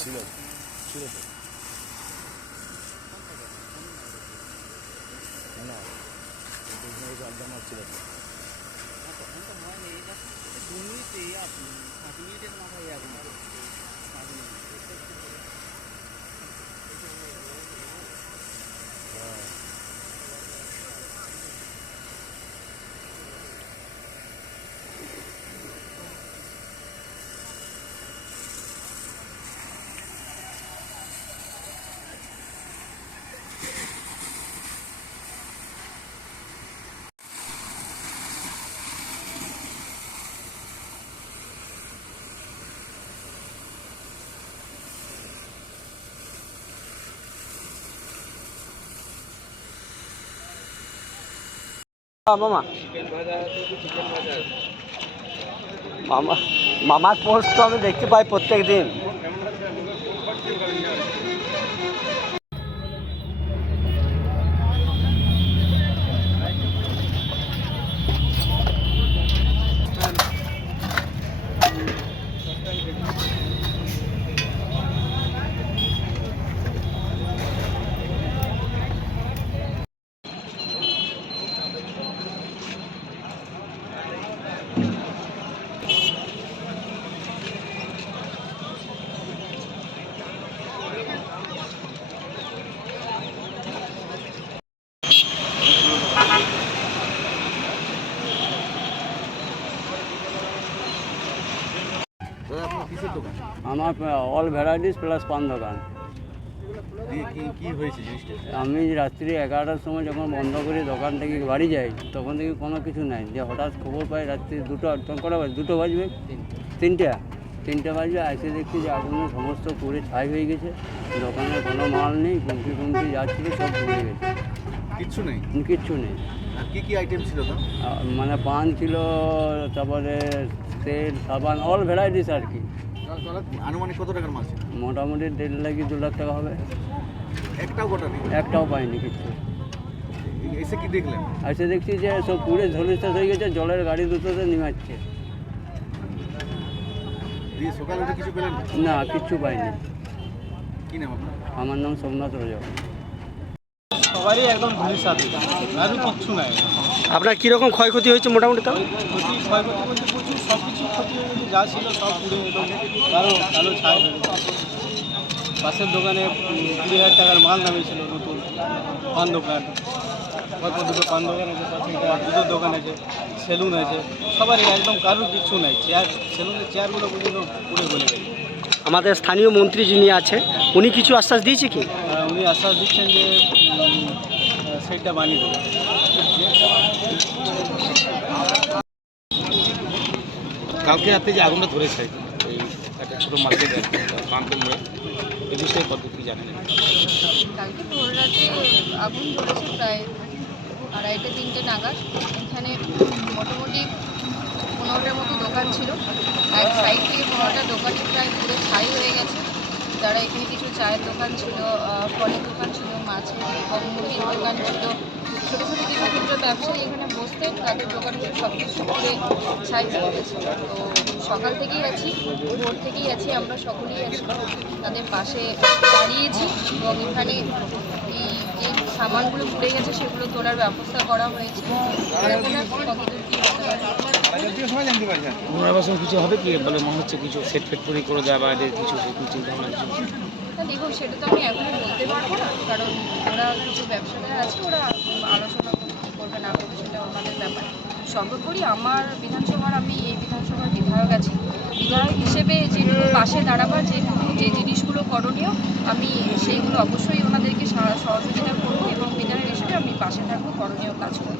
ছিল ছিল তো না আড্ডা মারছিল তো তখন তো হয়নি এটা 2 মিনিটে 5 মিনিটের মাথায় আগুন 5 মিনিট মামা মামা মামার পোস্ট তো আমি দেখতে পাই প্রত্যেক দিন। কিসের দোকান? আমার অল ভ্যারাইটিস প্লাস পান দোকান। কি হয়েছে জিনিসটা? আমি রাত্রি 11টার সময় যখন বন্ধ করে দোকান থেকে বাড়ি যাই তখন থেকে কোনো কিছু নাই, যে হঠাৎ খবর পাই রাত্রি 2টা বাজবে 3টে বাজবে, এসে দেখছি যে আগুনে সমস্ত পুড়ে ছাই হয়ে গেছে। দোকানে কোনো মাল নেই, কুমকি যাচ্ছিল সব পুড়ে গেছে, কিচ্ছু নেই। কিচ্ছু নেই। কি আইটেম ছিল তো? মানে পান ছিল, তারপরে তেল, সাবান, অল ভ্যারাইটিস আর কি। আনুমানিক কত টাকার মাল ছিল? মোটামুটি 1.5 লাখ 2 লাখ টাকা হবে। একটাও গোটা নেই? একটাও পাইনি কিচ্ছু। এসে কি দেখলেন? এসে দেখছি যে সব পুড়ে ঝলসে হয়ে গেছে, জলের গাড়ি দুটোতে নেমাচ্ছে। সকালে উঠে কিছু পেলেন না, কিচ্ছু পাইনি। কি নাম আপনার? আমার নাম সোমনাথ রজক। সবারই একদম ধূলিসাৎ, আর কিচ্ছু নাই। আপনার কীরকম ক্ষয়ক্ষতি হয়েছে মোটামুটি? তাও ক্ষয়ক্ষতি বলতে প্রচুর সব কিছু ক্ষতি হয়ে গেছে, যা ছিল সব পুড়ে একদম কালো ছাই হয়ে গেছে। পাশের দোকানে 20,000 টাকার মাল নামিয়েছিল, নতুন পান দোকান, দুটো পান দোকান আছে, তাছাড়া দুধের দোকান আছে, সেলুন আছে, সবারই একদম কারোর কিচ্ছু নাই। সেলুনের চেয়ারগুলো পর্যন্ত পুড়ে গলে গেছে। আমাদের স্থানীয় মন্ত্রী যিনি আছে উনি কিছু আশ্বাস দিয়েছে কি? উনি আশ্বাস দিচ্ছেন যে সেইটা বানিয়ে দেবে। কালকে রাতে যে আগুনটা ধরেছে ওই একটা ছোটো মার্কেট বাঁকের মোড়ে, এই বিষয়ে কত কি জানেন? কালকে ভোর রাতে আগুন ধরেছে প্রায় 2:30-3টে নাগাদ। এখানে মোটামুটি 15টার মতো দোকান ছিল। এক সাইড থেকে 15টা দোকানই প্রায় পুরো ছাই হয়ে গেছে। যারা এখানে কিছু চায়ের দোকান ছিল, ফলের দোকান ছিল, মাছের এবং মুরগির দোকান ছিল, ছোটো ছোটো কিছু ক্ষুদ্র ব্যবসায়ী এখানে বসতেন, তাদের দোকানগুলো সব কিছু করে ছাই হয়ে গেছে। তো সকাল থেকেই আছি, ভোর থেকেই আছি, আমরা সকলেই আছি, তাদের পাশে দাঁড়িয়েছি এবং এখানে এই যে সামানগুলো পুড়ে গেছে সেগুলো তোলার ব্যবস্থা করা হয়েছে। এখন আর কতদূর কী হতে পারে। পুনর্বাসন কিছু হবে কি বলে মনে হচ্ছে? কিছু সেট ফ্যাক্টরি করে দেওয়া বা এদের কিছু চিন্তা ভাবনা কিছু? না দেখুন, সেটা তো আমি এখনই বলতে পারবো না, কারণ ওরা কিছু ব্যবসাদার আছে, ওরা আলোচনা কী করবে না করবে সেটা ওনাদের ব্যাপার। সর্বোপরি আমার বিধানসভার, আমি এই বিধানসভার বিধায়ক আছি, বিধায়ক হিসেবে যেটুকু পাশে দাঁড়াবার, যে জিনিসগুলো করণীয় আমি সেইগুলো অবশ্যই ওনাদেরকে সহযোগিতা করবো এবং বিধায়ক হিসেবে আমি পাশে থাকবো, করণীয় কাজ করবো।